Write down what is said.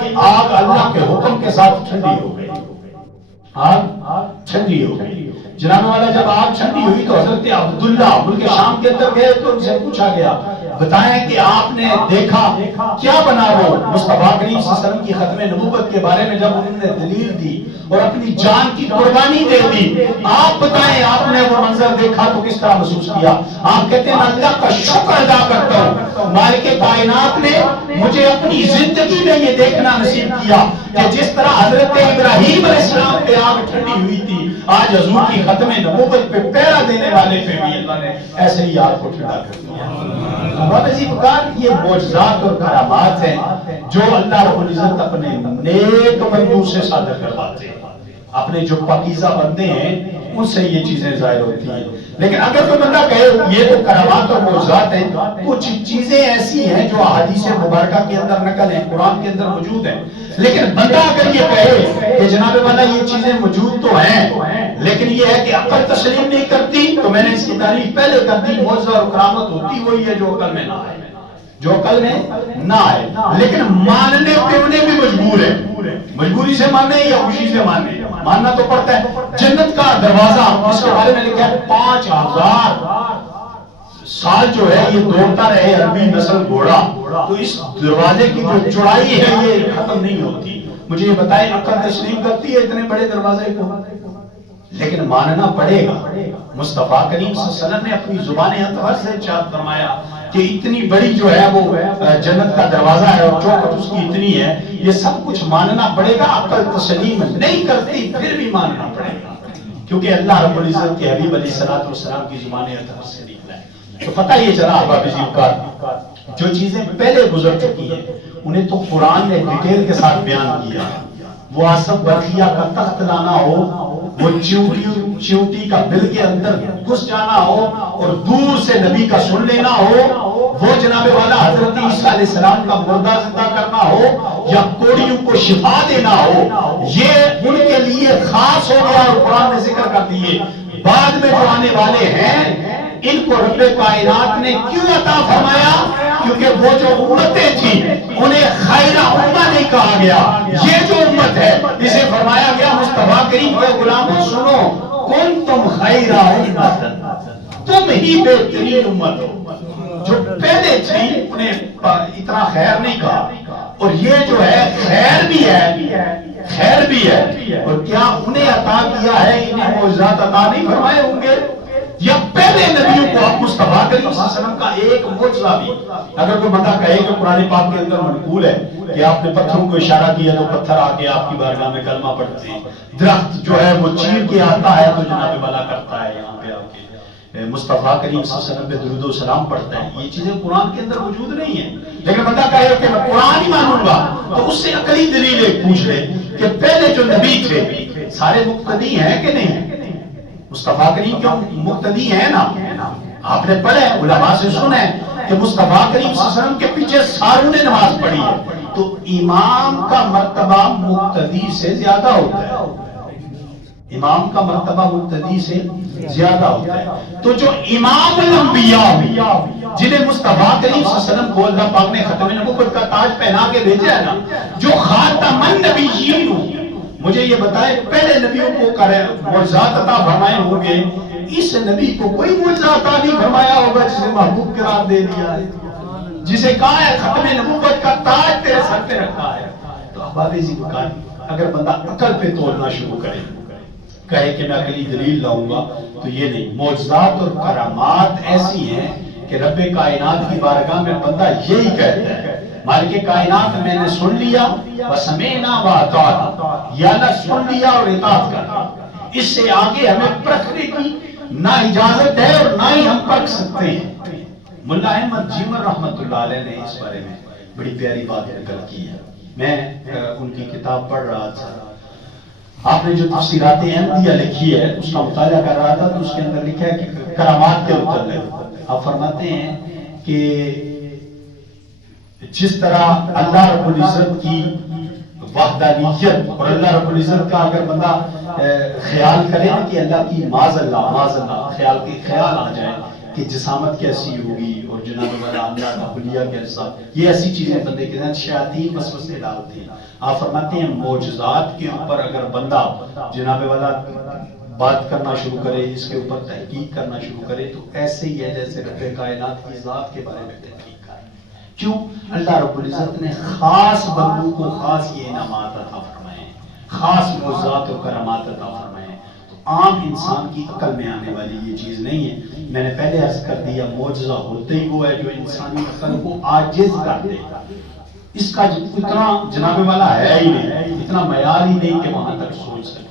کہ آگ اللہ کے حکم کے ساتھ ٹھنڈی ہو گئی، آگ ٹھنڈی ہو گئی۔ جناب والا جب آگ ٹھنڈی ہوئی تو حضرت عبداللہ ملک شام کے اندر گئے تو ان سے پوچھا گیا بتائیں کہ آپ نے دیکھا کیا بنا؟ وہ مصطفیٰ کریم صلی اللہ علیہ وسلم کی ختم نبوت کے بارے میں جب انہوں نے دلیل دی اور اپنی جان کی قربانی دے دی، آپ بتائیں آپ نے وہ منظر دیکھا تو کس طرح محسوس کیا؟ آپ کہتے ہیں اللہ کا شکر ادا کرتا ہوں مالک کائنات نے مجھے اپنی زندگی میں یہ دیکھنا نصیب کیا کہ جس طرح حضرت ابراہیم علیہ السلام پہ آگ ٹھنڈی ہوئی تھی، آج حضور کی ختم نبوت پہ پہرا دینے والے پہ بھی اللہ نے ایسے ہی آگ کو ٹھنڈا کر دیا۔ بابا جی بکار یہ معجزات اور کرامات ہیں جو اللہ رب العزت اپنے نیک بندوں سے صادر کرواتے ہیں، اپنے جو پاکیزہ بندے ہیں ان سے یہ چیزیں ظاہر ہوتی ہیں۔ لیکن اگر کوئی بندہ کہے یہ تو کرامات اور معجزات ہیں، کچھ چیزیں ایسی ہیں جو احادیث مبارکہ کے اندر نقل ہیں، قرآن کے اندر موجود ہیں، لیکن بندہ اگر یہ کہے کہ جناب والا یہ چیزیں موجود تو ہیں لیکن یہ ہے کہ عقل تسلیم نہیں کرتی، تو میں نے اس کی تعریف پہلے کر دی، معجزہ اور کرامت ہوتی وہی ہے جو عقل میں نہ آئے، جو عقل میں نہ آئے، لیکن ماننے پہ انہیں بھی مجبور ہے، مجبوری سے ماننے یا خوشی سے ماننے، ماننا تو پڑتا ہے۔ جنت کا دروازہ اس کے بارے میں لکھا ہے 5000 سال جو ہے یہ دوڑتا رہے عربی نسل گھوڑا، تو اس دروازے کی جو چوڑائی ہے یہ ختم نہیں ہوتی۔ مجھے یہ بتائیں عقل تسلیم کرتی ہے اتنے بڑے دروازے کو؟ لیکن ماننا پڑے گا۔ مصطفیٰ کریم صلی اللہ علیہ وسلم نے اپنی زبان اطہر سے ارشاد فرمایا کہ اتنی بڑی جو ہے وہ جنت کا دروازہ ہے اور چوکھٹ اس کی اتنی ہے، یہ سب کچھ ماننا پڑے گا۔ عقل تسلیم نہیں کرتی پھر بھی ماننا پڑے گا، کیونکہ اللہ رب العزت کے حبیب علیہ السلام کی زبان اطہر سے نکلا ہے۔ تو پتہ یہ چلا احباب کا جو چیزیں پہلے گزر چکی ہیں انہیں تو قرآن نے ڈیٹیل کے ساتھ بیان کیا۔ وہ آصف برقیہ کا تخت لانا ہو، وہ چیونٹی کا بل کے اندر گھس جانا ہو اور دور سے نبی کا سن لینا ہو، وہ جناب والا حضرت عیسیٰ علیہ السلام کا مردہ زندہ کرنا ہو یا کوڑیوں کو شفا دینا ہو، یہ ان کے لیے خاص ہو گیا اور قرآن نے ذکر کر دیے۔ بعد میں جو آنے والے ہیں ان کو رب کائنات نے کیوں عطا فرمایا؟ کیونکہ وہ جو امتیں تھیں انہیں خیر امہ نہیں کہا گیا۔ یہ جو امت ہے اسے فرمایا گیا مصطفیٰ کریم کے غلاموں سنو، کنتم خیر امۃ، تم ہی بہترین امت ہو۔ جو پہلے تھی انہیں اتنا خیر نہیں کہا، اور یہ جو ہے خیر بھی ہے، خیر بھی ہے، اور کیا انہیں عطا کیا ہے؟ انہیں معجزات عطا نہیں فرمائے ہوں گے؟ یا پہلے نبیوں کو اب مصطفیٰ کریم صلی اللہ علیہ وسلم کا ایک معجزہ بھی اگر کوئی بندہ کہے کہ قرآن پاک کے اندر منقول ہے کہ آپ نے پتھروں کو اشارہ کیا تو پتھر آ کے آپ کی بارگاہ میں کلمہ پڑھتے ہیں، درخت جو ہے وہ چیر کے آتا ہے تو جناب والا کرتا ہے، یہاں پہ آپ کے مصطفیٰ کریم صلی اللہ علیہ وسلم پہ درود و سلام پڑھتا ہے، یہ چیزیں قرآن کے اندر موجود نہیں ہیں۔ لیکن بندہ کہے کہ میں قرآن ہی مانوں گا تو اس سے عقلی دلیل پوچھ لے کہ پہلے جو نبی تھے سارے مقتدی ہیں کہ نہیں؟ مصطفیٰ کریم کیوں مقتدی ہیں نا؟ آپ نے پڑھے علماء سے سنے کہ مصطفیٰ کریم صلی اللہ علیہ وسلم کے پیچھے ساروں نے نماز پڑھی ہے، تو امام کا مرتبہ مقتدی سے زیادہ ہوتا ہے، امام کا مرتبہ مقتدی سے زیادہ ہوتا ہے۔ تو جو امام الانبیاء جنہیں مصطفیٰ کریم صلی اللہ علیہ وسلم کو اللہ پاک نے ختم نبوت کا تاج پہنا کے بھیجا ہے نا، جو خاتم النبیین ہوں، مجھے یہ بتائے پہلے نبیوں کو معجزات عطا فرمائے ہوں گے، اس نبی کو کوئی معجزہ عطا نہیں فرمایا ہوگا جسے محبوب قرار دے دیا ہے، جسے کہا ہے ختم نبوت کا تاج تیرے سر پہ رکھا ہے۔ تو احباب ذکر اگر بندہ عقل پہ تولنا شروع کرے، کہے کہ میں عقلی دلیل لاؤں گا، تو یہ نہیں۔ معجزات اور کرامات ایسی ہیں کہ رب کائنات کی بارگاہ میں بندہ یہی کہتا ہے مالک کائنات میں نے سن لیا وسمعنا واطعنا، یا اللہ سن لیا اور اطاعت کرنا، اس سے آگے ہمیں پرکھنے کی نہ اجازت ہے اور نہ ہی ہم پرکھ سکتے ہیں۔ ملا احمد جیمر رحمت اللہ علیہ نے اس بارے میں بڑی پیاری بات ذکر کی ہے، میں ان کی کتاب پڑھ رہا تھا، آپ نے جو تفسیرات احمدیہ لکھی ہے اس کا مطالعہ کر رہا تھا تو اس کے اندر لکھا ہے کہ کرامات کے متعلق آپ فرماتے ہیں کہ جس طرح اللہ رب العزت کی وحدانیت اور اللہ رب العزت کا اگر بندہ خیال کرے کہ اللہ کی معاذ اللہ خیال آ جائے کہ جسامت کیسی ہوگی اور جناب والا اللہ کا حلیہ کیسا، یہ ایسی چیزیں بندے کے ساتھ شیاطین وسوسے ڈالتے ہیں. آپ فرماتے ہیں معجزات کے اوپر اگر بندہ جناب والا بات کرنا شروع کرے، اس کے اوپر تحقیق کرنا شروع کرے، تو ایسے ہی ہے جیسے رب کائنات کی ذات کے بارے میں تحقیق کرے. کیوں؟ اللہ رب العزت نے خاص بندوں کو خاص یہ انعامات عطا فرمائے ہیں، خاص معجزات و کرامات عطا فرمائے ہیں. تو عام انسان کی عقل میں آنے والی یہ چیز نہیں ہے. میں نے پہلے عرض کر دیا معجزہ ہوتے ہی وہ ہے جو انسانی عقل کو عاجز کر دے گا. اس کا اتنا جناب والا ہے ہی نہیں، اتنا معیار ہی نہیں کہ وہاں تک سوچ سکے.